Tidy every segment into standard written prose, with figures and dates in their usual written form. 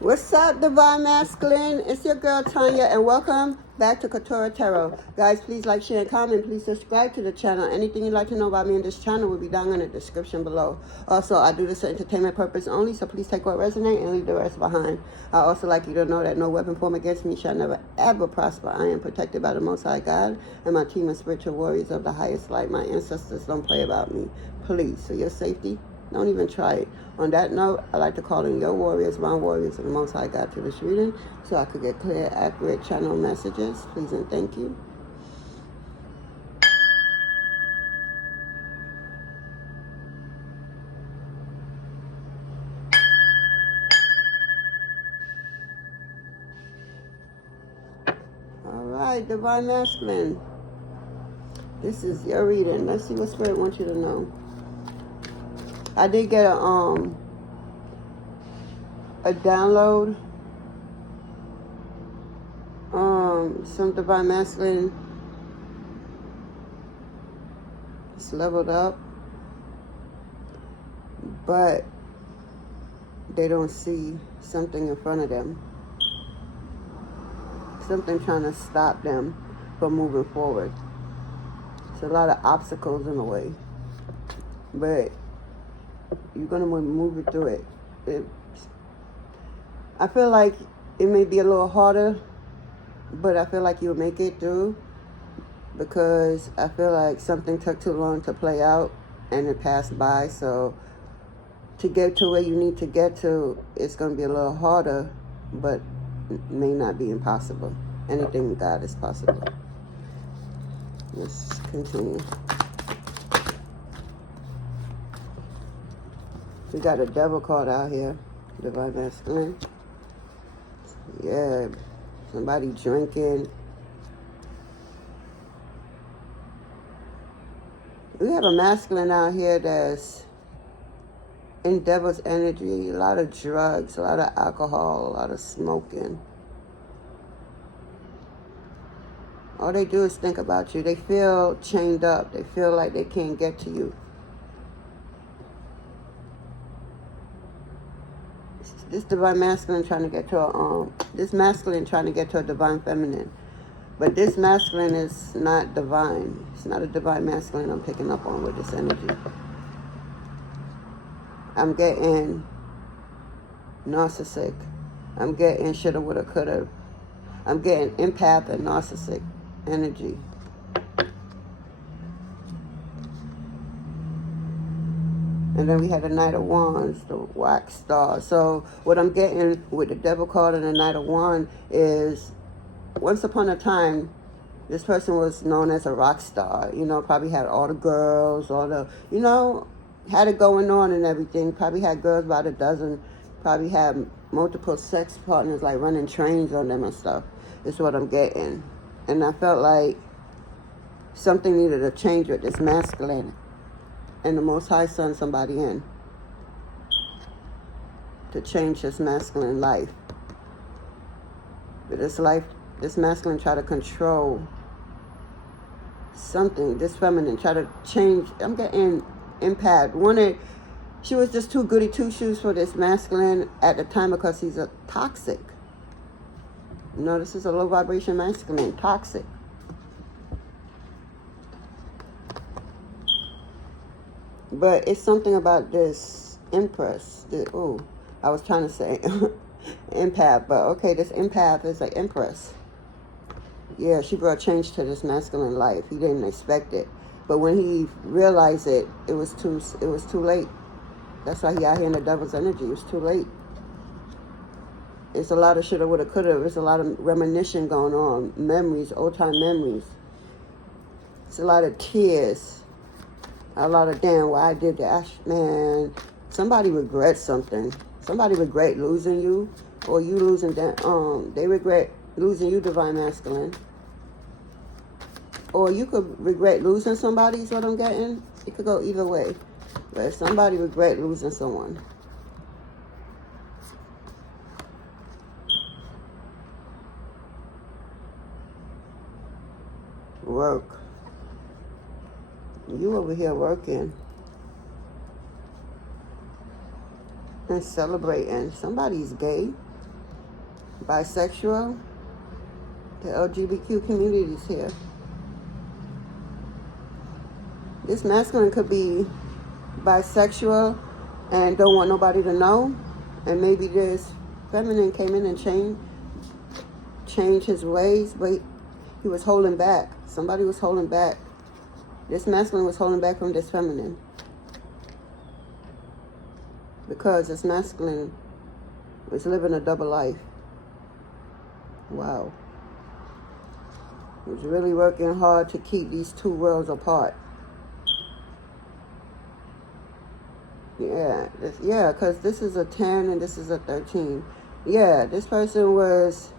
What's up, Divine Masculine? It's your girl Tanya, and welcome back to Quetrah Tarot. Guys, please like, share, and comment. Please subscribe to the channel. Anything you'd like to know about me in this channel will be down in the description below. Also, I do this for entertainment purpose only, so please take what resonates and leave the rest behind. I also like you to know that no weapon formed against me shall never ever prosper. I am protected by the Most High God and my team of spiritual warriors of the highest light. My ancestors don't play about me. Please, for your safety, don't even try it. On that note, I like to call in your warriors, my warriors, and the Most High God to this reading so I could get clear, accurate channel messages. Please and thank you. All right, Divine Masculine. This is your reading. Let's see what Spirit wants you to know. I did get a download. Some Divine Masculine is leveled up, but they don't see something in front of them. Something trying to stop them from moving forward. There's a lot of obstacles in the way, but you're going to move it through it. I feel like it may be a little harder, but I feel like you'll make it through, because I feel like something took too long to play out and it passed by. So to get to where you need to get to, it's going to be a little harder, but it may not be impossible. Anything with God is possible. Let's continue. We got a devil card out here, Divine Masculine. Yeah, somebody drinking. We have a masculine out here that's in devil's energy. A lot of drugs, a lot of alcohol, a lot of smoking. All they do is think about you. They feel chained up. They feel like they can't get to you. This Divine Masculine trying to get to a this masculine trying to get to a Divine Feminine. But this masculine is not divine. It's not a Divine Masculine I'm picking up on with this energy. I'm getting narcissistic. I'm getting shoulda, woulda, coulda. I'm getting empath and narcissistic energy. And then we had the Knight of Wands, the wax star. So what I'm getting with the Devil card and the Knight of Wands is, once upon a time, this person was known as a rock star. You know, probably had all the girls, all the, you know, had it going on and everything. Probably had girls by the dozen. Probably had multiple sex partners, like running trains on them and stuff. Is what I'm getting. And I felt like something needed to change with this masculine. And the Most High sent somebody in to change his masculine life. But this masculine try to control something. This feminine try to change. I'm getting impact. She was just too goody two shoes for this masculine at the time, because he's a toxic. You know, this is a low vibration masculine, toxic. But it's something about this Empress. I was trying to say empath, but okay, this empath is an Empress. Yeah, she brought change to this masculine life. He didn't expect it, but when he realized it, it was too late. That's why he out here in the devil's energy. It was too late. It's a lot of shoulda, woulda, coulda. There's a lot of reminiscing going on, memories, old time memories. It's a lot of tears. A lot of, damn, why I did that. Man, somebody regrets something. Somebody regret losing you, or you losing them. They regret losing you, Divine Masculine. Or you could regret losing somebody, is what I'm getting. It could go either way. But somebody regret losing someone. Work. You over here working and celebrating. Somebody's gay. bisexual. The LGBTQ community is here. This masculine could be bisexual and don't want nobody to know. And maybe this feminine came in and changed his ways, but he was holding back. Somebody was holding back. This masculine was holding back from this feminine. Because this masculine was living a double life. Wow. He was really working hard to keep these two worlds apart. Yeah, because this is a 10 and this is a 13. Yeah, this person was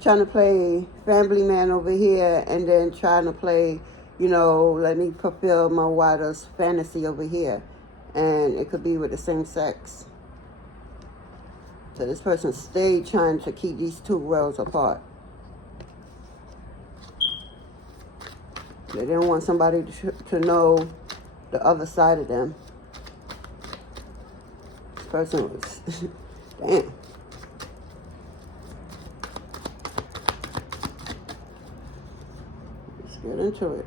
trying to play family man over here and then trying to play, you know, let me fulfill my wildest fantasy over here. And it could be with the same sex. So this person stayed trying to keep these two worlds apart. They didn't want somebody to know the other side of them. This person was, damn. Let's get into it.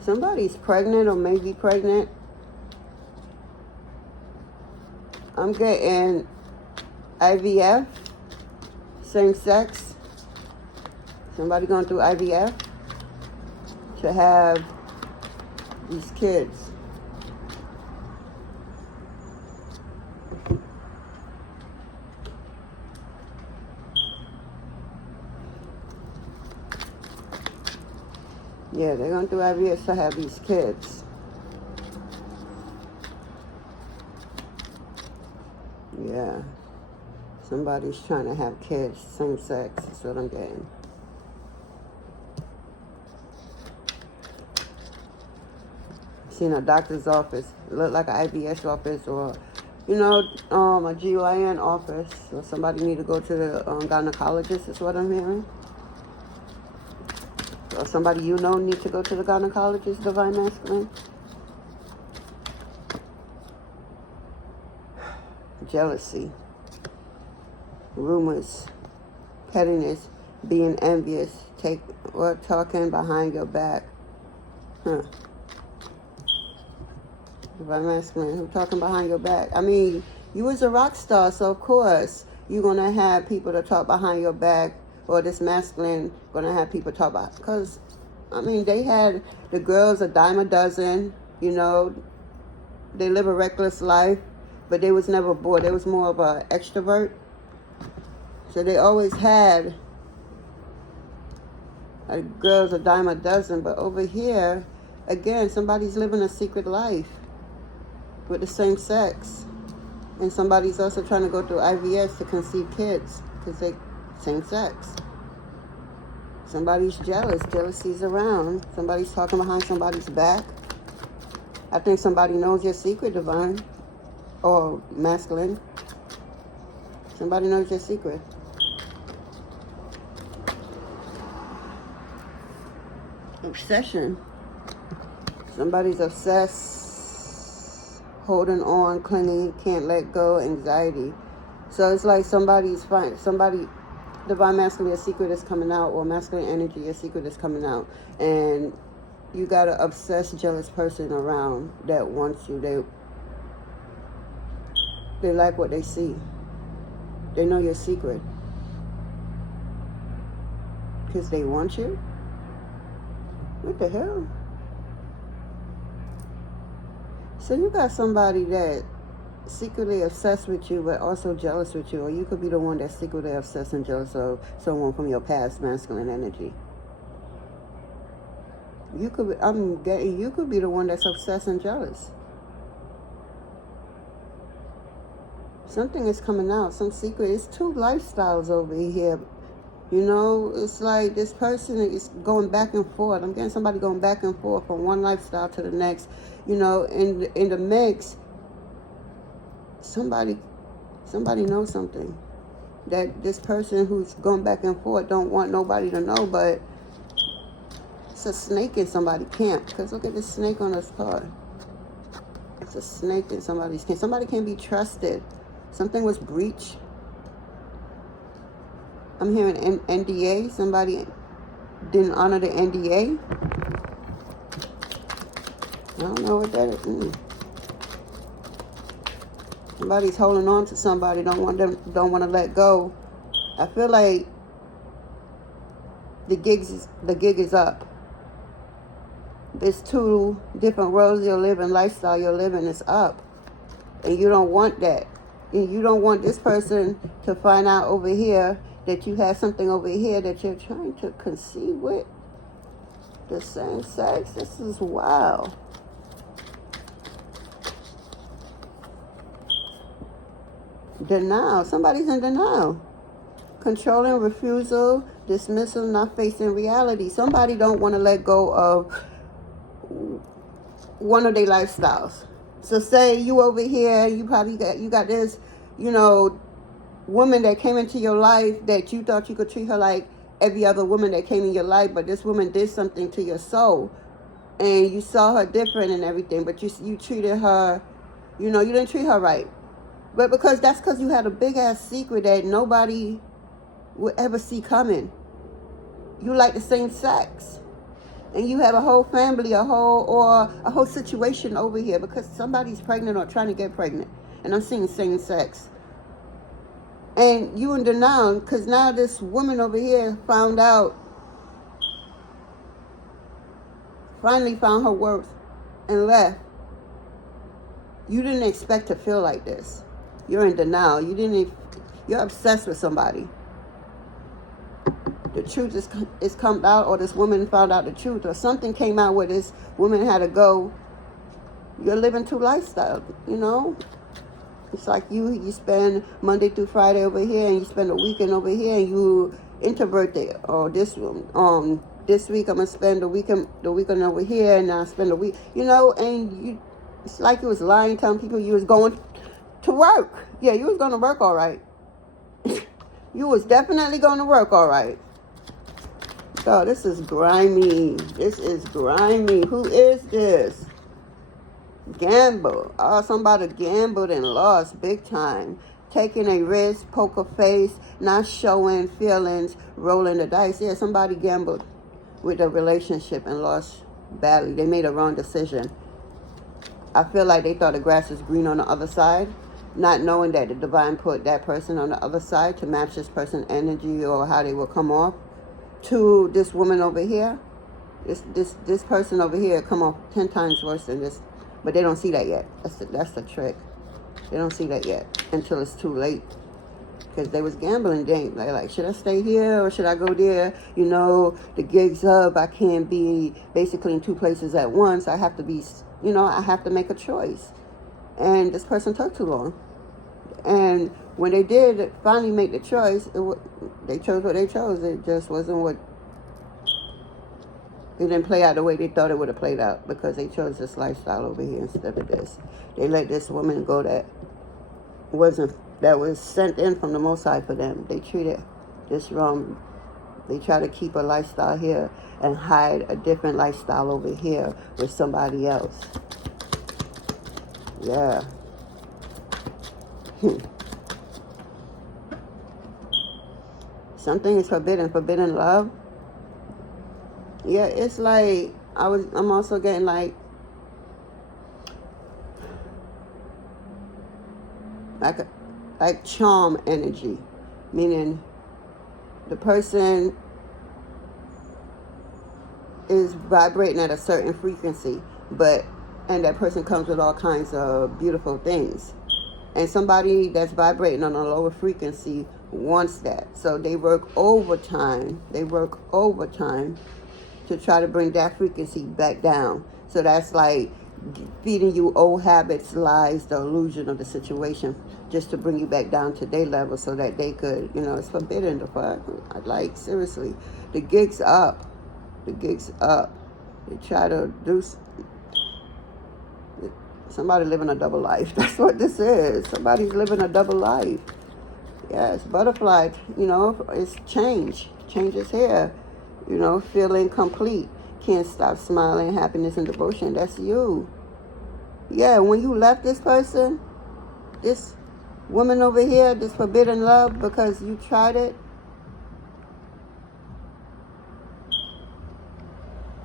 Somebody's pregnant or maybe pregnant. I'm getting IVF, same sex. Somebody going through IVF to have these kids. Yeah, they're going through IVF to have these kids. Yeah. Somebody's trying to have kids, same sex. That's what I'm getting. Seen a doctor's office. It looked like an IVF office or, you know, a GYN office. Or somebody need to go to the gynecologist is what I'm hearing. Or somebody you know need to go to the gynecologist, divine masculine. Jealousy, rumors, pettiness, being envious, talking behind your back. Divine masculine, who talking behind your back? I mean, you was a rock star, so of course you're gonna have people to talk behind your back, or this masculine gonna have people talk about. Because I mean, they had the girls a dime a dozen. You know, they live a reckless life. But they was never bored. They was more of an extrovert. So they always had girls a dime a dozen. But over here, again, somebody's living a secret life with the same sex. And somebody's also trying to go through IVF to conceive kids because they same sex. Somebody's jealous. Jealousy's around. Somebody's talking behind somebody's back. I think somebody knows your secret, divine. Or masculine. Somebody knows your secret. Obsession. Somebody's obsessed, holding on, clinging, can't let go, anxiety. So it's like somebody's fine. Somebody, divine masculine, your secret is coming out, or masculine energy, your secret is coming out. And you got an obsessed, jealous person around that wants you. They like what they see. They know your secret. Because they want you? What the hell? So you got somebody that secretly obsessed with you but also jealous with you. Or you could be the one that's secretly obsessed and jealous of someone from your past masculine energy. You could be the one that's obsessed and jealous. Something is coming out, some secret. It's two lifestyles over here. You know, it's like this person is going back and forth. I'm getting somebody going back and forth from one lifestyle to the next. You know, in the mix, somebody knows something. That this person who's going back and forth don't want nobody to know, but It's a snake in somebody's camp. Because look at this snake on this card. It's a snake in somebody's camp. Somebody can't be trusted. Something was breached. I'm hearing NDA. Somebody didn't honor the NDA. I don't know what that is. Somebody's holding on to somebody. Don't want to let go. I feel like the gig is up. There's two different worlds you're living, lifestyle you're living is up. And you don't want that. And you don't want this person to find out over here that you have something over here that you're trying to conceive with. The same sex. This is wild. Denial. Somebody's in denial. Controlling, refusal, dismissal, not facing reality. Somebody don't want to let go of one of their lifestyles. So say you over here, you got this, woman that came into your life that you thought you could treat her like every other woman that came in your life, but this woman did something to your soul, and you saw her different and everything, but you treated her, you didn't treat her right. But that's because you had a big ass secret that nobody would ever see coming. You like the same sex. And you have a whole family, a whole situation over here because somebody's pregnant or trying to get pregnant. And I'm seeing same sex. And you in denial because now this woman over here finally found her worth and left. You didn't expect to feel like this. You're in denial. You're obsessed with somebody. The truth is come out, or this woman found out the truth, or something came out where this woman had to go. You're living two lifestyles, It's like you spend Monday through Friday over here, and you spend the weekend over here, and you introvert there. Or this week I'm gonna spend the weekend over here, and I spend the week, and it's like you was lying, telling people you was going to work. Yeah, you was going to work all right. You was definitely going to work all right. Oh, this is grimy. This is grimy. Who is this? Gamble. Oh, somebody gambled and lost big time. Taking a risk, poker face, not showing feelings, rolling the dice. Yeah, somebody gambled with a relationship and lost badly. They made a wrong decision. I feel like they thought the grass is green on the other side, not knowing that the divine put that person on the other side to match this person's energy or how they will come off. To this woman over here, this person over here come off 10 times worse than this, but they don't see that yet. That's the trick. They don't see that yet until it's too late. Because they was gambling. They're like, should I stay here or should I go there? The gig's up. I can't be basically in two places at once. I have to be, I have to make a choice. And this person took too long. And when they did finally make the choice, they chose what they chose. It just wasn't what, it didn't play out the way they thought it would have played out because they chose this lifestyle over here instead of this. They let this woman go that was sent in from the Most High for them. They treated this wrong. They try to keep a lifestyle here and hide a different lifestyle over here with somebody else. Yeah. Something is forbidden love. Yeah, it's like I'm also getting like charm energy, meaning the person is vibrating at a certain frequency, and that person comes with all kinds of beautiful things. And somebody that's vibrating on a lower frequency wants that. So they work overtime. To try to bring that frequency back down. So that's like feeding you old habits, lies, the illusion of the situation, just to bring you back down to their level so that they could, it's forbidden to fuck. Like, seriously, the gig's up. They try to do... Somebody living a double life. That's what this is. Somebody's living a double life. Yes, butterfly, it's change. Change is here. Feeling complete. Can't stop smiling, happiness and devotion. That's you. Yeah, when you left this person, this woman over here, this forbidden love, because you tried it,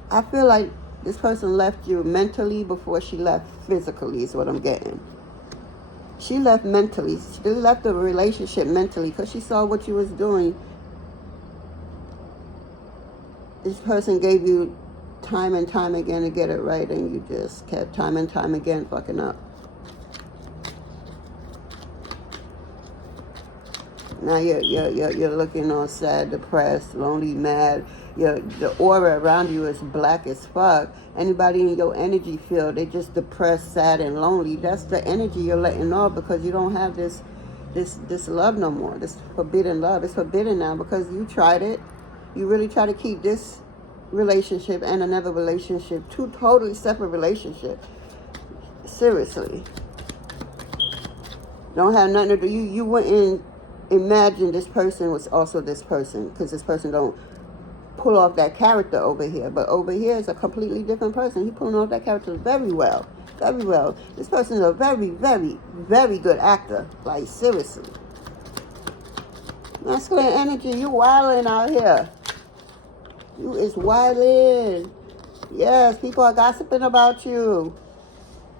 I feel like this person left you mentally before she left physically, is what I'm getting. She left mentally. She left the relationship mentally because she saw what you was doing. This person gave you time and time again to get it right, and you just kept time and time again fucking up. Now you're looking all sad, depressed, lonely, mad. The aura around you is black as fuck. Anybody in your energy field, they just depressed, sad, and lonely. That's the energy you're letting off because you don't have this love no more. This forbidden love. It's forbidden now because you tried it. You really try to keep this relationship and another relationship, two totally separate relationships. Seriously. Don't have nothing to do. You wouldn't imagine this person was also this person, because this person don't pull off that character over here. But over here is a completely different person. He pulling off that character very well. Very well. This person is a very, very, very good actor. Like, seriously. Masculine energy, you wilding out here. You is wilding. Yes, people are gossiping about you.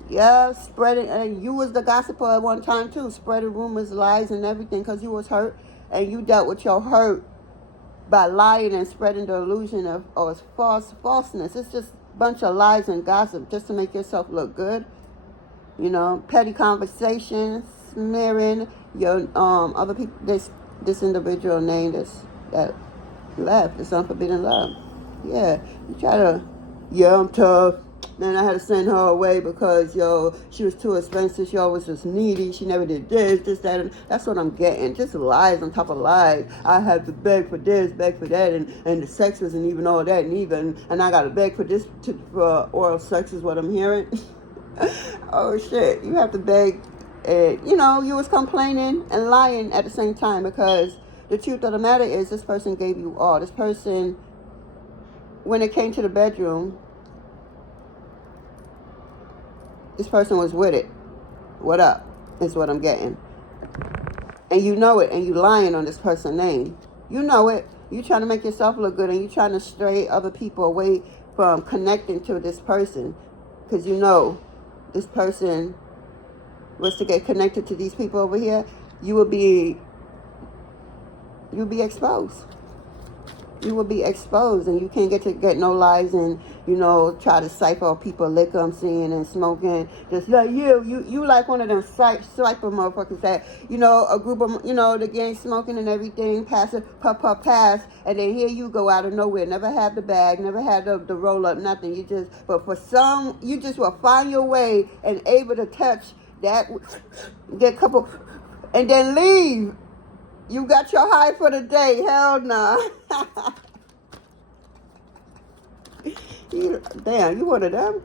Yeah, spreading, and you was the gossiper at one time too, spreading rumors, lies, and everything because you was hurt, and you dealt with your hurt by lying and spreading the illusion of falseness. It's just a bunch of lies and gossip just to make yourself look good. You know, petty conversations, smearing your other people. This individual name that left, this unforbidden love. Yeah, you try to, I'm tough. Then I had to send her away because, she was too expensive. She always was needy. She never did this, that. And that's what I'm getting. Just lies on top of lies. I had to beg for this, beg for that. And the sex wasn't even all that neither. And I got to beg for this, for oral sex is what I'm hearing. Oh, shit. You have to beg. You was complaining and lying at the same time because the truth of the matter is this person gave you all. This person, when it came to the bedroom, this person was with it. What up? Is what I'm getting. And you know it, and you lying on this person's name. You know it. You trying to make yourself look good, and you trying to stray other people away from connecting to this person. Because you know this person was to get connected to these people over here, you'll be exposed. You will be exposed, and you can't get no lies and, try to cipher people, liquor I'm seeing and smoking. Just like you like one of them swiper motherfuckers that, a group of, the gang smoking and everything, pass it, puff, pass, and then here you go out of nowhere, never had the bag, never had the roll up, nothing. You just will find your way and able to touch that, get a couple, and then leave. You got your high for the day. Hell nah. Damn, you one of them?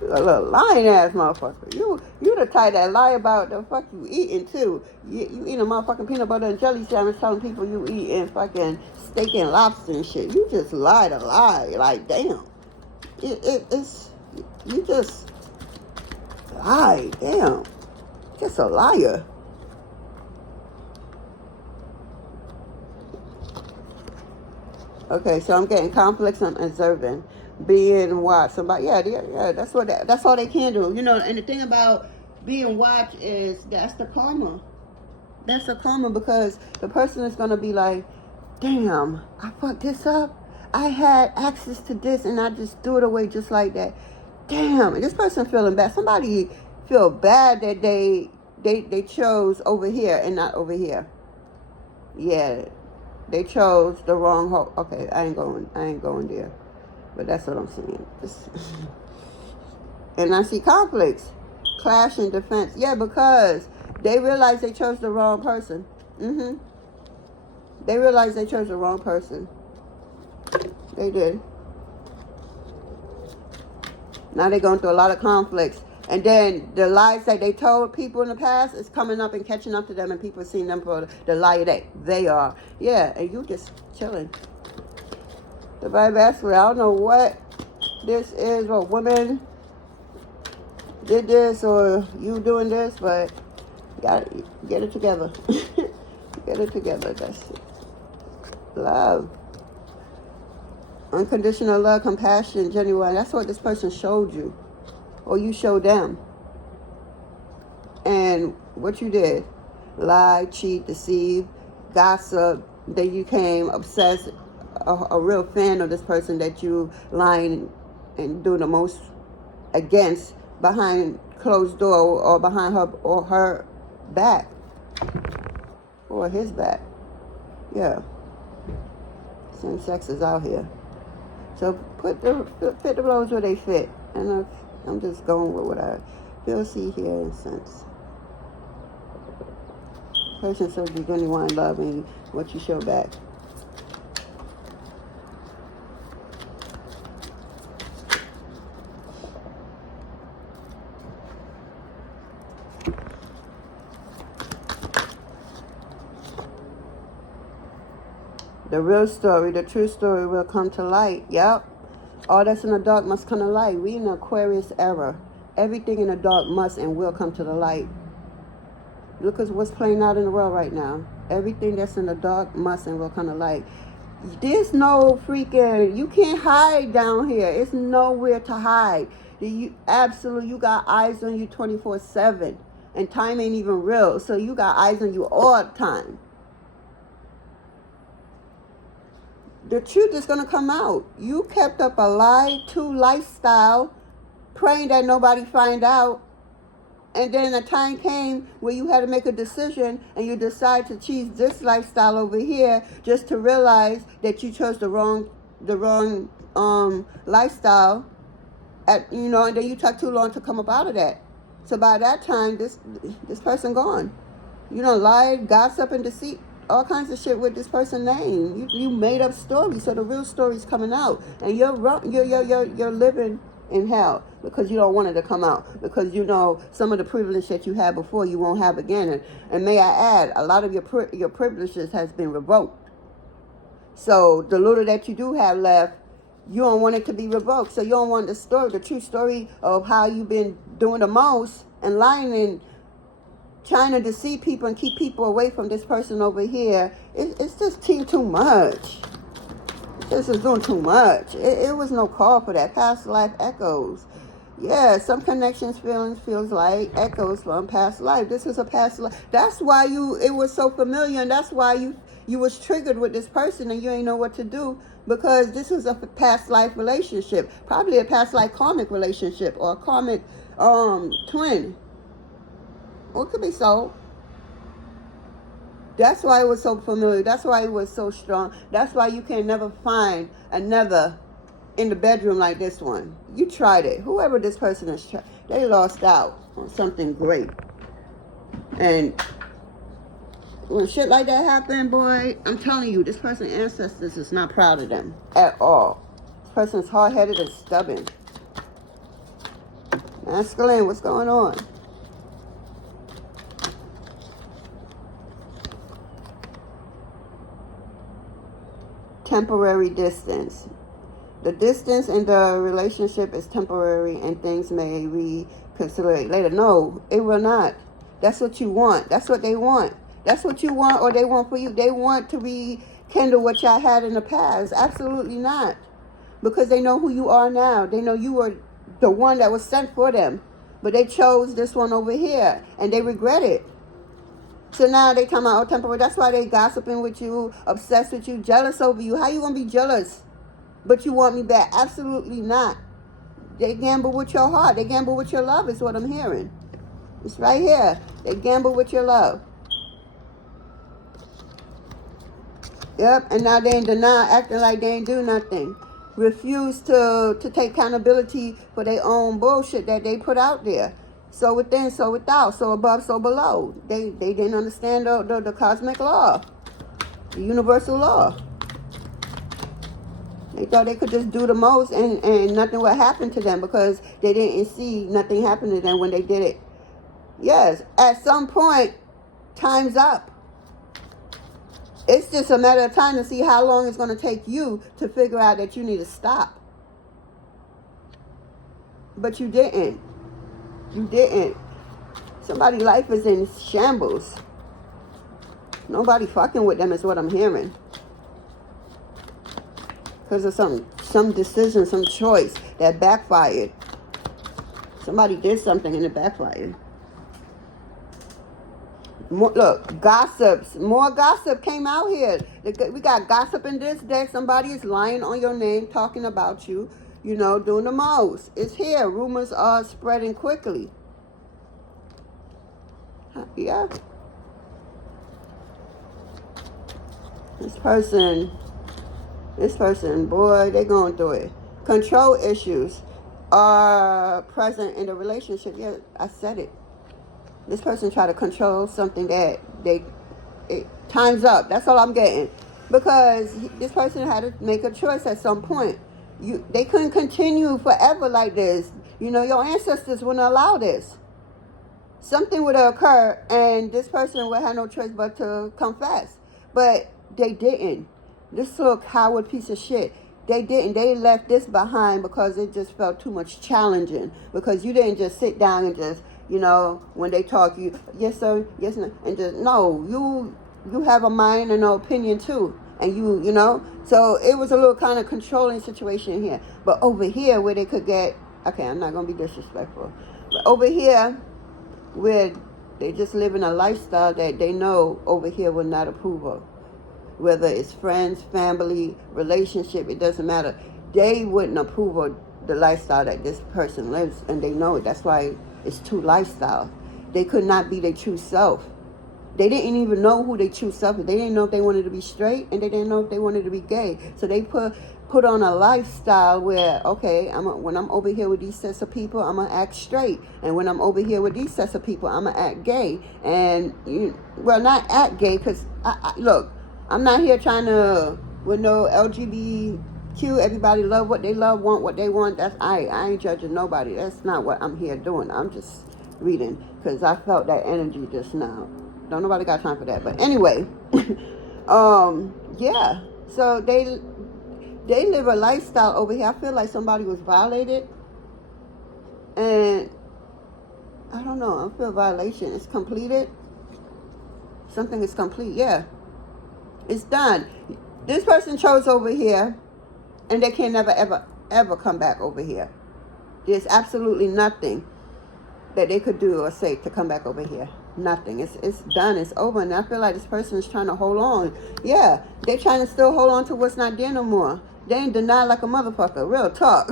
You a little lying ass motherfucker. You the type that lie about the fuck you eating too. You eating motherfucking peanut butter and jelly sandwich telling people you eating fucking steak and lobster and shit. You just lie to lie. Like, damn. It's you just lie. Damn. Just a liar. Okay, so I'm getting conflicts. I'm observing, being watched. Somebody, yeah, that's all they can do. And the thing about being watched is that's the karma. That's the karma because the person is gonna be like, damn, I fucked this up. I had access to this and I just threw it away just like that. Damn, and this person feeling bad. Somebody feel bad that they chose over here and not over here. Yeah. They chose the wrong hole. Okay, I ain't going there. But that's what I'm saying. And I see conflicts. Clash and defense. Yeah, because they realize they chose the wrong person. They realize they chose the wrong person. They did. Now they're going through a lot of conflicts. And then the lies that they told people in the past is coming up and catching up to them, and people seeing them for the liar that they are. Yeah, and you just chilling. The Bible masculine. I don't know what this is, what women did this or you doing this, but you gotta get it together. Get it together. That's it. Love. Unconditional love, compassion, genuine. That's what this person showed you. Or you showed them. And what you did. Lie, cheat, deceive, gossip. Then you became obsessed, a real fan of this person that you lying and doing the most against behind closed door or behind her back. Or his back. Yeah. Same sex is out here. So fit the roles where they fit. And I'm just going with what I feel, see, hear, and sense. Person shows you genuine love and what you show back. The real story, the true story will come to light. Yep. All that's in the dark must come to light. We in the Aquarius era. Everything in the dark must and will come to the light. Look at what's playing out in the world right now. Everything that's in the dark must and will come to light. There's no freaking, you can't hide down here. It's nowhere to hide. You got eyes on you 24/7. And time ain't even real. So you got eyes on you all the time. The truth is going to come out. You kept up a lie to lifestyle, praying that nobody find out. And then a time came where you had to make a decision and you decide to choose this lifestyle over here just to realize that you chose the wrong lifestyle and then you took too long to come up out of that. So by that time, this person gone. You don't lie, gossip, and deceit. All kinds of shit with this person's name. You made up stories, so the real story's coming out, and you're living in hell because you don't want it to come out, because some of the privilege that you had before you won't have again, and may I add, a lot of your privileges has been revoked. So the little that you do have left, you don't want it to be revoked. So you don't want the true story of how you've been doing the most and lying and trying to deceive people and keep people away from this person over here. It's just too much. This is doing too much. It was no call for that. Past life echoes. Yeah, some connections, feels like echoes from past life. This is a past life. That's why it was so familiar, and that's why you was triggered with this person and you ain't know what to do, because this was a past life relationship. Probably a past life karmic relationship or a karmic twin. Or it could be so. That's why it was so familiar. That's why it was so strong. That's why you can never find another in the bedroom like this one. You tried it. Whoever this person is, they lost out on something great. And when shit like that happen, boy, I'm telling you, this person's ancestors is not proud of them at all. This person's hard-headed and stubborn. Masculine, what's going on? Temporary distance. The distance in the relationship is temporary and things may reconsider it later. No, it will not. That's what you want. That's what they want. That's what you want, or they want for you. They want to rekindle what y'all had in the past. Absolutely not. Because they know who you are now. They know you were the one that was sent for them. But they chose this one over here and they regret it. So now they come out temporary. That's why they gossiping with you, obsessed with you, jealous over you. How you gonna be jealous, but you want me back? Absolutely not. They gamble with your heart. They gamble with your love is what I'm hearing. It's right here. They gamble with your love. Yep, and now they in denial, acting like they ain't do nothing. Refuse to take accountability for their own bullshit that they put out there. So within, so without, so above, so below. They didn't understand the cosmic law, the universal law. They thought they could just do the most and nothing would happen to them because they didn't see nothing happen to them when they did it. Yes, at some point, time's up. It's just a matter of time to see how long it's going to take you to figure out that you need to stop. But you didn't. You didn't. Somebody's life is in shambles. Nobody fucking with them is what I'm hearing. Because of some decision, some choice that backfired. Somebody did something and it backfired. Look, gossips. More gossip came out here. We got gossip in this deck. Somebody is lying on your name, talking about you, you know, doing the most. It's here. Rumors are spreading quickly. Yeah. This person, boy, they're going through it. Control issues are present in the relationship. Yeah, I said it. This person tried to control something that time's up. That's all I'm getting. Because this person had to make a choice at some point. They couldn't continue forever like this. You know, your ancestors wouldn't allow this. Something would occur and this person would have no choice but to confess. But they didn't. This little coward piece of shit. They didn't. They left this behind because it just felt too much challenging. Because you didn't just sit down and just, you know, when they talk, you, yes sir, yes no, and just, no, you have a mind and an opinion too. And you know, so it was a little kind of controlling situation here. But over here where they could get, okay, I'm not going to be disrespectful. But over here where they just live in a lifestyle that they know over here will not approve of. Whether it's friends, family, relationship, it doesn't matter. They wouldn't approve of the lifestyle that this person lives, and they know it. That's why it's two lifestyles. They could not be their true self. They didn't even know who their true self is. They didn't know if they wanted to be straight, and they didn't know if they wanted to be gay. So they put on a lifestyle where, okay, when I'm over here with these sets of people, I'm going to act straight. And when I'm over here with these sets of people, I'm going to act gay. And, well, not act gay, because, look, I'm not here trying to, with no LGBTQ, everybody love what they love, want what they want. That's I ain't judging nobody. That's not what I'm here doing. I'm just reading, because I felt that energy just now. Don't nobody got time for that. But anyway, yeah. So they live a lifestyle over here. I feel like somebody was violated. And I don't know. I feel violation. It's completed. Something is complete. Yeah. It's done. This person chose over here, and they can never, ever, ever come back over here. There's absolutely nothing that they could do or say to come back over here. Nothing. It's done. It's over. And I feel like this person is trying to hold on. Yeah, they're trying to still hold on to what's not there no more. They ain't denied like a motherfucker. Real talk.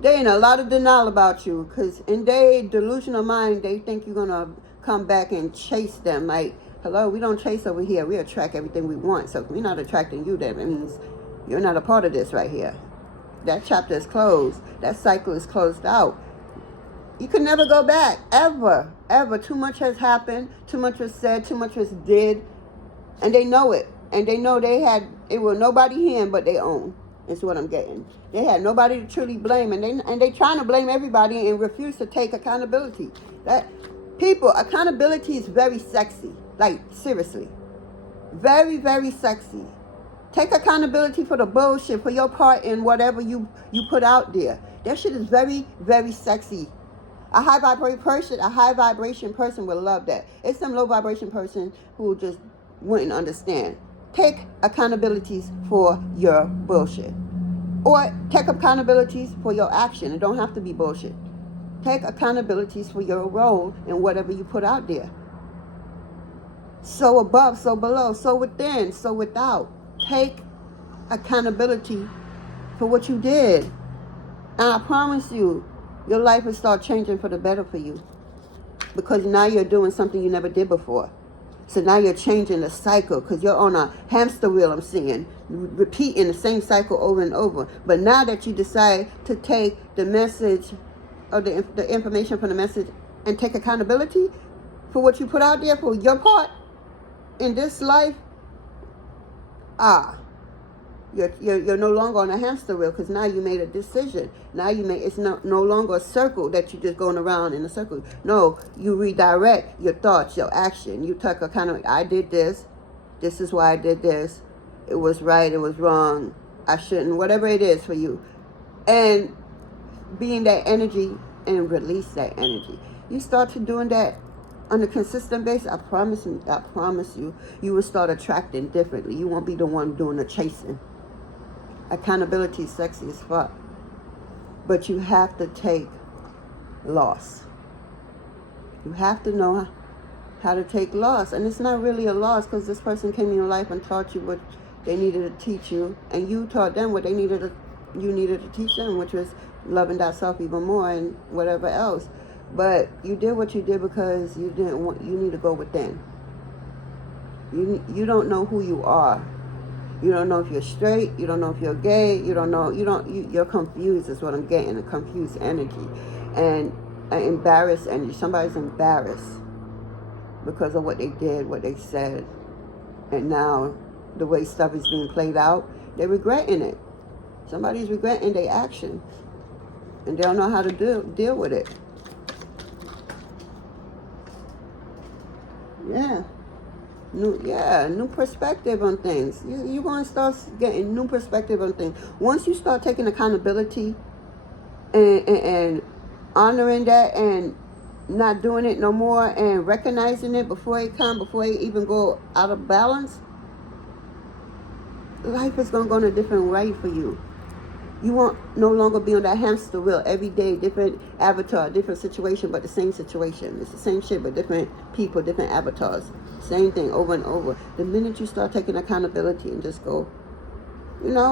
They ain't a lot of denial about you, because in their delusional mind, they think you're going to come back and chase them. Like, hello, we don't chase over here. We attract everything we want. So if we're not attracting you, that means you're not a part of this right here. That chapter is closed. That cycle is closed out. You can never go back, ever, ever. Too much has happened. Too much was said. Too much was did. And they know it. And they know it was nobody hand but their own. Is what I'm getting. They had nobody to truly blame. And they trying to blame everybody and refuse to take accountability. People, accountability is very sexy. Like, seriously. Very, very sexy. Take accountability for the bullshit, for your part in whatever you put out there. That shit is very, very sexy. A high vibration person would love that. It's some low vibration person who just wouldn't understand. Take accountabilities for your bullshit. Or take accountabilities for your action. It don't have to be bullshit. Take accountabilities for your role in whatever you put out there. So above, so below, so within, so without. Take accountability for what you did. And I promise you, your life will start changing for the better for you. Because now you're doing something you never did before. So now you're changing the cycle, because you're on a hamster wheel, I'm seeing, repeating the same cycle over and over. But now that you decide to take the message or the information from the message and take accountability for what you put out there, for your part in this life, you're no longer on a hamster wheel, because now you made a decision. Now it's no longer a circle that you're just going around in a circle. No, you redirect your thoughts, your action. You take account of, I did this, This is why I did this. It was right, it was wrong. I shouldn't, whatever it is for you. And being that energy and release that energy. You start to doing that on a consistent basis, I promise you, you will start attracting differently. You won't be the one doing the chasing. Accountability is sexy as fuck. But you have to take loss. You have to know how to take loss. And it's not really a loss because this person came in your life and taught you what they needed to teach you. And you taught them what you needed to teach them, which was loving thyself even more and whatever else. But you did what you did because you need to go within. You don't know who you are. You don't know if you're straight. You don't know if you're gay. You're confused is what I'm getting, a confused energy. And an embarrassed energy. Somebody's embarrassed because of what they did, what they said. And now the way stuff is being played out, they're regretting it. Somebody's regretting their action. And they don't know how to deal with it. New perspective on things. You're going to start getting new perspective on things. Once you start taking accountability and honoring that and not doing it no more and recognizing it before it even go out of balance, life is going to go in a different way for you. You won't no longer be on that hamster wheel every day, different avatar, different situation, but the same situation. It's the same shit, but different people, different avatars. Same thing over and over. The minute you start taking accountability and just go,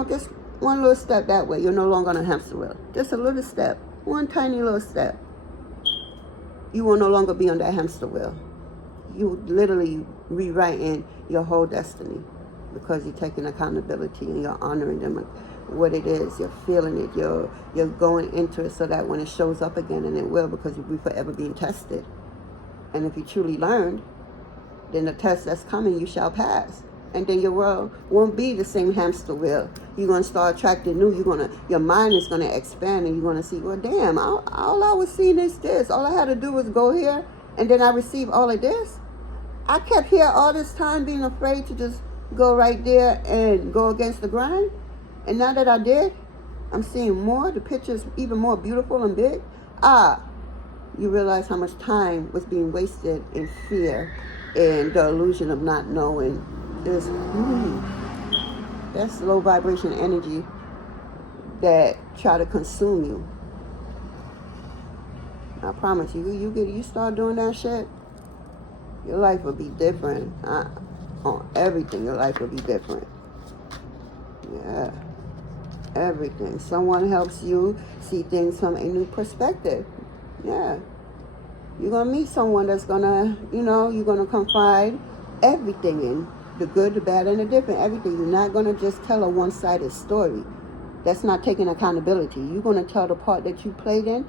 just one little step that way, you're no longer on a hamster wheel. Just a little step, one tiny little step. You will no longer be on that hamster wheel. You literally rewriting your whole destiny because you're taking accountability and you're honoring them. What it is, you're feeling it, you're going into it so that when it shows up again, and it will, because you'll be forever being tested. And if you truly learned, then the test that's coming you shall pass. And then your world won't be the same hamster wheel. You're going to start attracting new. Your mind is going to expand, and you're going to see, well, damn, all I was seeing is this. All I had to do was go here, and then I received all of this. I kept here all this time being afraid to just go right there and go against the grind. And now that I did, I'm seeing more. The picture's even more beautiful and big. You realize how much time was being wasted in fear and the illusion of not knowing. That's low vibration energy that try to consume you. I promise you start doing that shit, your life will be different. On everything, your life will be different. Yeah. Everything. Someone helps you see things from a new perspective. Yeah. You're going to meet someone that's going to, you're going to confide everything in. The good, the bad, and the different. Everything. You're not going to just tell a one-sided story. That's not taking accountability. You're going to tell the part that you played in.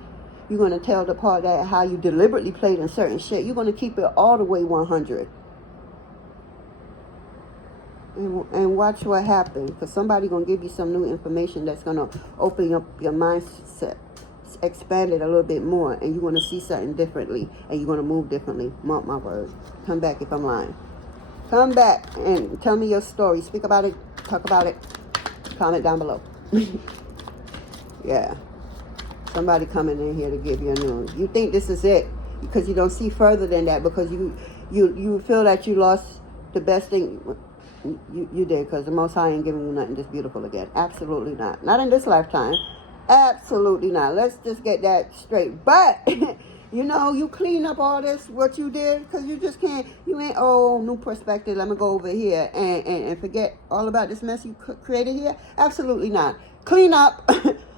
You're going to tell the part that how you deliberately played in certain shit. You're going to keep it all the way 100. And watch what happens, because somebody's going to give you some new information that's going to open up your mindset, expand it a little bit more, and you're going to see something differently, and you're going to move differently. Mark my words. Come back if I'm lying. Come back and tell me your story. Speak about it. Talk about it. Comment down below. Yeah. Somebody coming in here to give you a news. You think this is it because you don't see further than that, because you feel that you lost the best thing. You did, because the Most High ain't giving you nothing this beautiful again. Absolutely not. Not in this lifetime. Absolutely not. Let's just get that straight. But, you clean up all this, what you did, because you just can't, you ain't, new perspective, let me go over here and forget all about this mess you created here. Absolutely not. Clean up.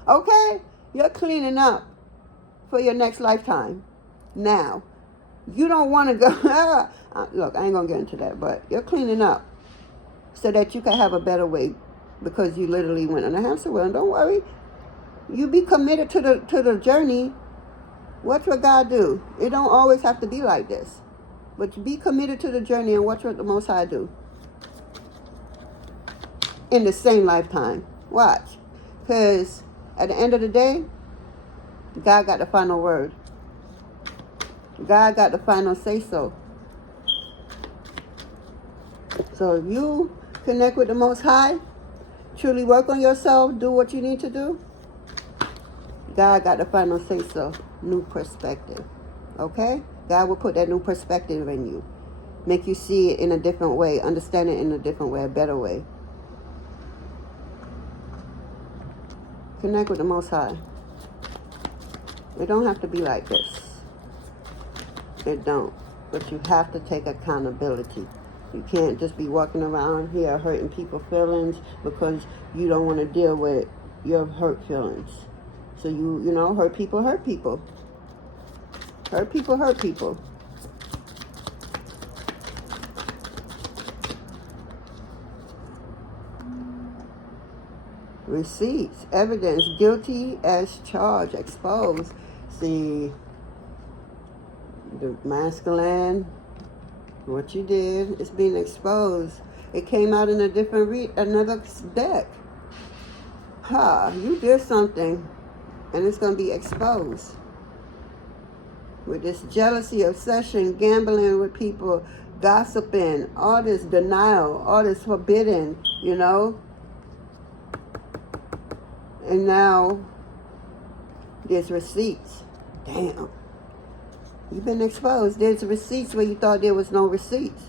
Okay? You're cleaning up for your next lifetime. Now, you don't want to go, look, I ain't going to get into that, but you're cleaning up so that you can have a better way, because you literally went on a hamster wheel. And don't worry, you be committed to the journey. Watch what God do. It don't always have to be like this, but be committed to the journey and watch what the Most High do in the same lifetime. Watch, because at the end of the day, God got the final word. God got the final say so. So if you connect with the Most High, truly work on yourself, do what you need to do, God got the final say-so. New perspective. Okay? God will put that new perspective in you. Make you see it in a different way. Understand it in a different way, a better way. Connect with the Most High. It don't have to be like this. It don't. But you have to take accountability. You can't just be walking around here hurting people's feelings because you don't want to deal with your hurt feelings. So you know, hurt people hurt people. Hurt people hurt people. Receipts, evidence, guilty as charged, exposed. See, the masculine, what you did is being exposed. It came out in a different another deck. You did something, and it's going to be exposed. With this jealousy, obsession, gambling with people, gossiping, all this denial, all this forbidden, you know. And now, there's receipts. Damn. You've been exposed. There's receipts where you thought there was no receipts.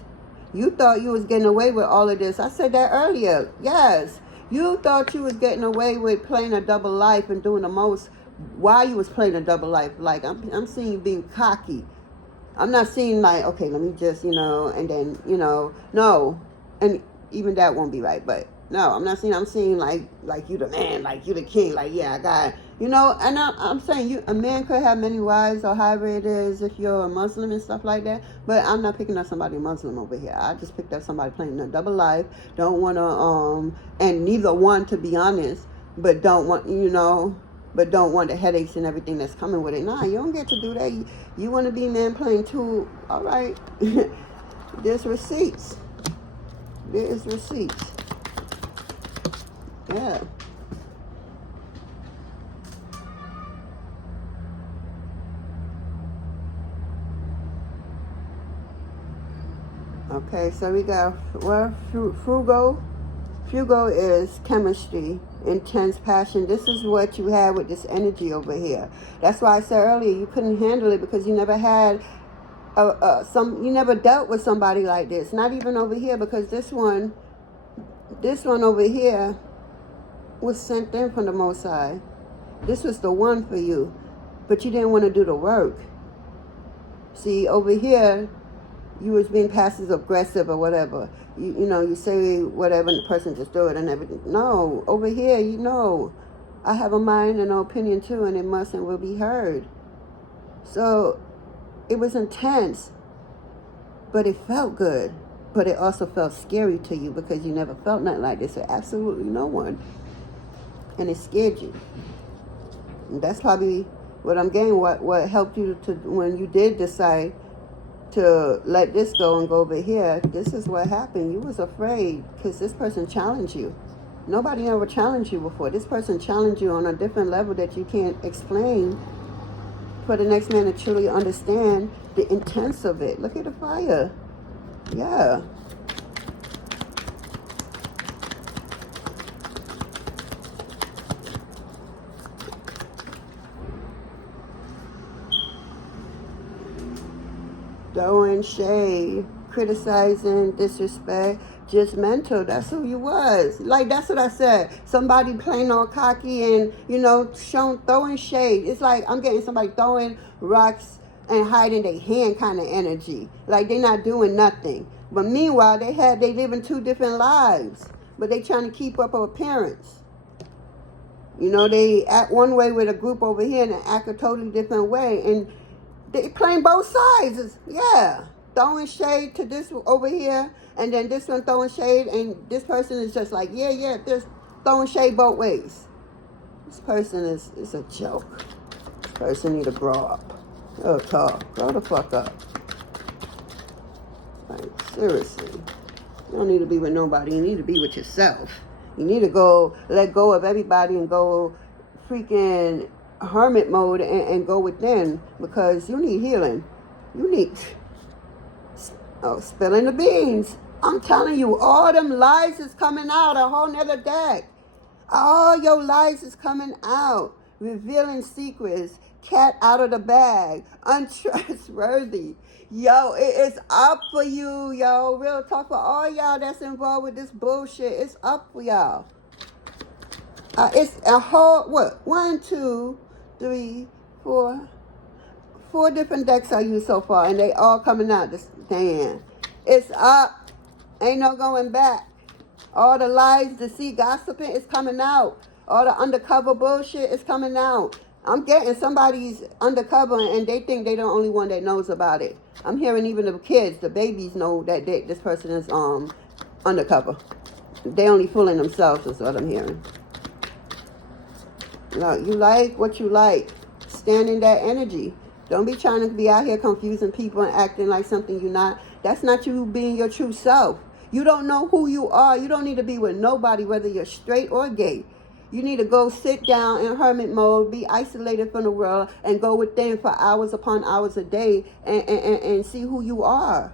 You thought you was getting away with all of this. I said that earlier. Yes. You thought you was getting away with playing a double life and doing the most while you was playing a double life. Like, I'm seeing you being cocky. I'm not seeing like, okay, let me just, and then, no. And even that won't be right, but no, I'm not seeing, I'm seeing like you the man, like you the king, like, yeah, I got, and I'm saying a man could have many wives or however it is if you're a Muslim and stuff like that, but I'm not picking up somebody Muslim over here. I just picked up somebody playing a double life, don't want to, and neither one, to be honest, but don't want, but don't want the headaches and everything that's coming with it. Nah, you don't get to do that. You want to be man playing two, all right. There's receipts. There is receipts. Yeah. Okay, so we got, Fugo. Fugo is chemistry, intense passion. This is what you had with this energy over here. That's why I said earlier you couldn't handle it because you never had you never dealt with somebody like this. Not even over here, because this one over here was sent in from the Most High. This was the one for you, but you didn't want to do the work. See, over here, you was being passive aggressive or whatever. You say whatever and the person just do it and everything. No, over here, I have a mind and an opinion too, and it must and will be heard. So it was intense, but it felt good. But it also felt scary to you because you never felt nothing like this with absolutely no one. And it scared you. And that's probably what I'm getting, what helped you to, when you did decide to let this go and go over here. This is what happened. You was afraid because this person challenged you. Nobody ever challenged you before. This person challenged you on a different level that you can't explain for the next man to truly understand the intense of it. Look at the fire. Yeah. Throwing shade, criticizing, disrespect, judgmental. That's who you was. Like, that's what I said. Somebody playing all cocky and, throwing shade. It's like I'm getting somebody throwing rocks and hiding their hand kind of energy. Like they not doing nothing. But meanwhile, they living two different lives. But they trying to keep up an appearance. They act one way with a group over here and act a totally different way. And they playing both sides. Yeah. Throwing shade to this over here, and then this one throwing shade, and this person is just like, yeah, just throwing shade both ways. This person is a joke. This person need to grow up. Real talk. Grow the fuck up. Like, seriously. You don't need to be with nobody. You need to be with yourself. You need to let go of everybody and go freaking hermit mode and go within, because you need healing. You need spilling the beans. I'm telling you, all them lies is coming out, a whole nother deck. All your lies is coming out. Revealing secrets. Cat out of the bag. Untrustworthy. Yo, it is up for you, yo. Real talk for all y'all that's involved with this bullshit. It's up for y'all. It's a whole, what? 1, 2, 3, 4. 4 different decks I used so far, and they all coming out this damn. It's up. Ain't no going back. All the lies, deceit, gossiping is coming out. All the undercover bullshit is coming out. I'm getting somebody's undercover and they think they're the only one that knows about it. I'm hearing even the kids, the babies know that this person is undercover. They only fooling themselves is what I'm hearing. Look, you like what you like. Stand in that energy. Don't be trying to be out here confusing people and acting like something you're not. That's not you being your true self. You don't know who you are. You don't need to be with nobody, whether you're straight or gay. You need to go sit down in hermit mode, be isolated from the world, and go within for hours upon hours a day and see who you are.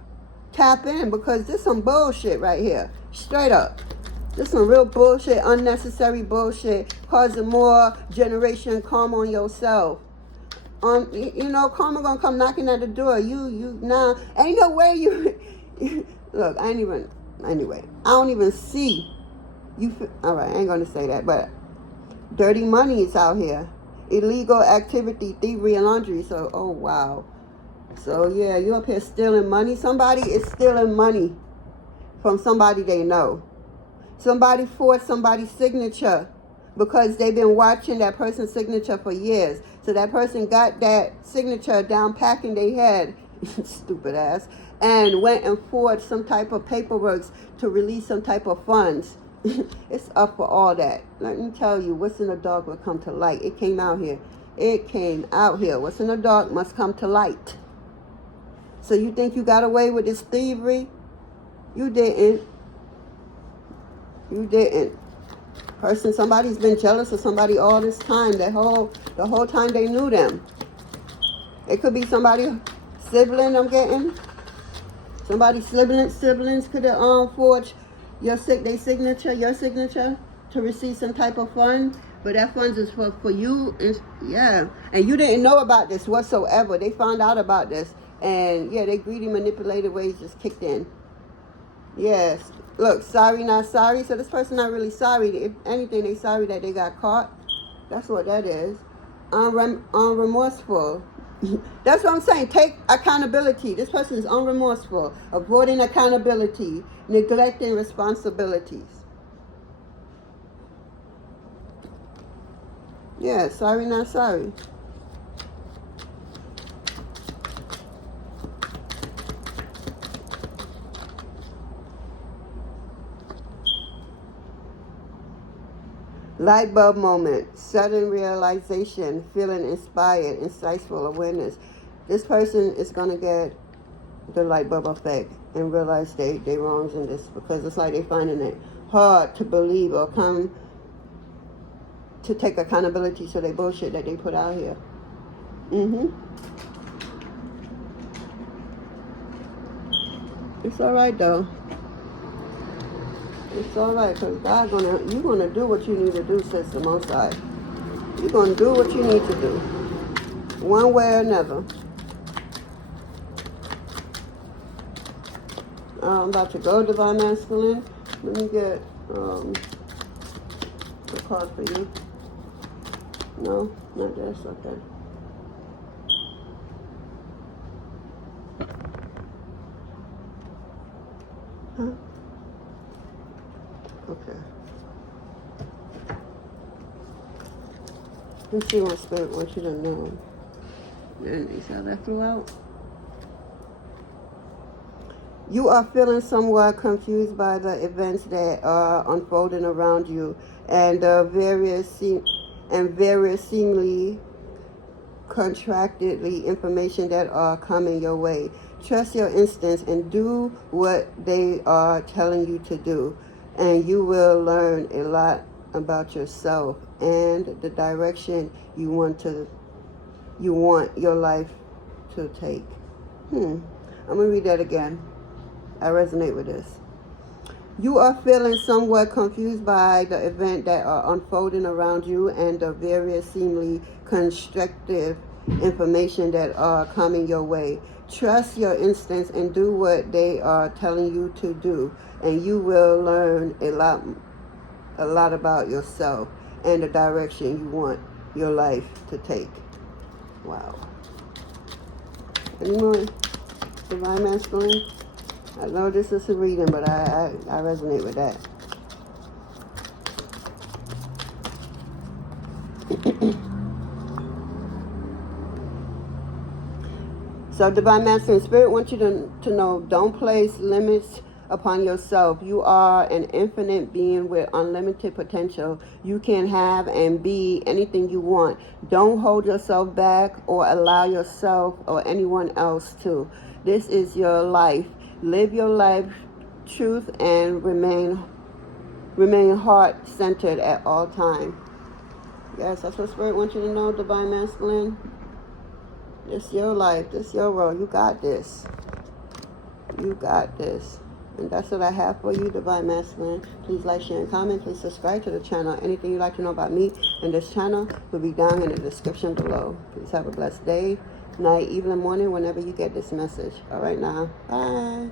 Tap in, because this some bullshit right here. Straight up. This some real bullshit, unnecessary bullshit, causing more generation karma on yourself. You know, karma gonna come knocking at the door. You now, ain't no way you, look, anyway, I don't even see you. All right, I ain't gonna say that, but dirty money is out here. Illegal activity, thievery, and laundry. So, oh wow. So yeah, you up here stealing money. Somebody is stealing money from somebody they know. Somebody forged somebody's signature because they've been watching that person's signature for years. So that person got that signature down pack in their head, stupid ass, and went and forged some type of paperwork to release some type of funds. It's up for all that. Let me tell you, what's in the dark will come to light. It came out here. It came out here. What's in the dark must come to light. So you think you got away with this thievery? You didn't. You didn't. Somebody's been jealous of somebody all this time. The whole time they knew them. It could be somebody sibling. I'm getting somebody's siblings could have forged your signature to receive some type of fund. But that funds is for you. Yeah, and you didn't know about this whatsoever. They found out about this, and yeah, they greedy, manipulated ways just kicked in. Yes. Look, sorry, not sorry. So this person not really sorry. If anything, they sorry that they got caught. That's what that is. Unremorseful. That's what I'm saying. Take accountability. This person is unremorseful. Avoiding accountability. Neglecting responsibilities. Yeah, sorry, not sorry. Light bulb moment, sudden realization, feeling inspired, insightful awareness. This person is going to get the light bulb effect and realize they wrongs in this, because it's like they finding it hard to believe or come to take accountability for their bullshit that they put out here. It's all right though. It's all right, because you're gonna do what you need to do, says the Most High. You're gonna do what you need to do, one way or another. I'm about to go, Divine Masculine. Let me get a card for you. No, not this. Okay. Huh? Okay. Let's see what Spirit wants you to know. And you see how that flew out? You are feeling somewhat confused by the events that are unfolding around you, and various seemingly contractedly information that are coming your way. Trust your instincts and do what they are telling you to do, and you will learn a lot about yourself and the direction you want your life to take. I'm gonna read that again. I resonate with this. You are feeling somewhat confused by the event that are unfolding around you and the various seemingly constructive information that are coming your way. Trust your instincts and do what they are telling you to do, and you will learn a lot about yourself and the direction you want your life to take. Wow. Anyone? Divine Masculine? I know this is a reading, but I resonate with that. So Divine Masculine Spirit wants you to know, don't place limits upon yourself. You are an infinite being with unlimited potential. You can have and be anything you want. Don't hold yourself back or allow yourself or anyone else to. This is your life. Live your life truth and remain heart-centered at all times. Yes, that's what Spirit wants you to know, Divine Masculine. This is your life. This is your world. You got this. You got this. And that's what I have for you, Divine Masculine. Please like, share, and comment. Please subscribe to the channel. Anything you'd like to know about me and this channel will be down in the description below. Please have a blessed day, night, evening, morning, whenever you get this message. All right now. Bye.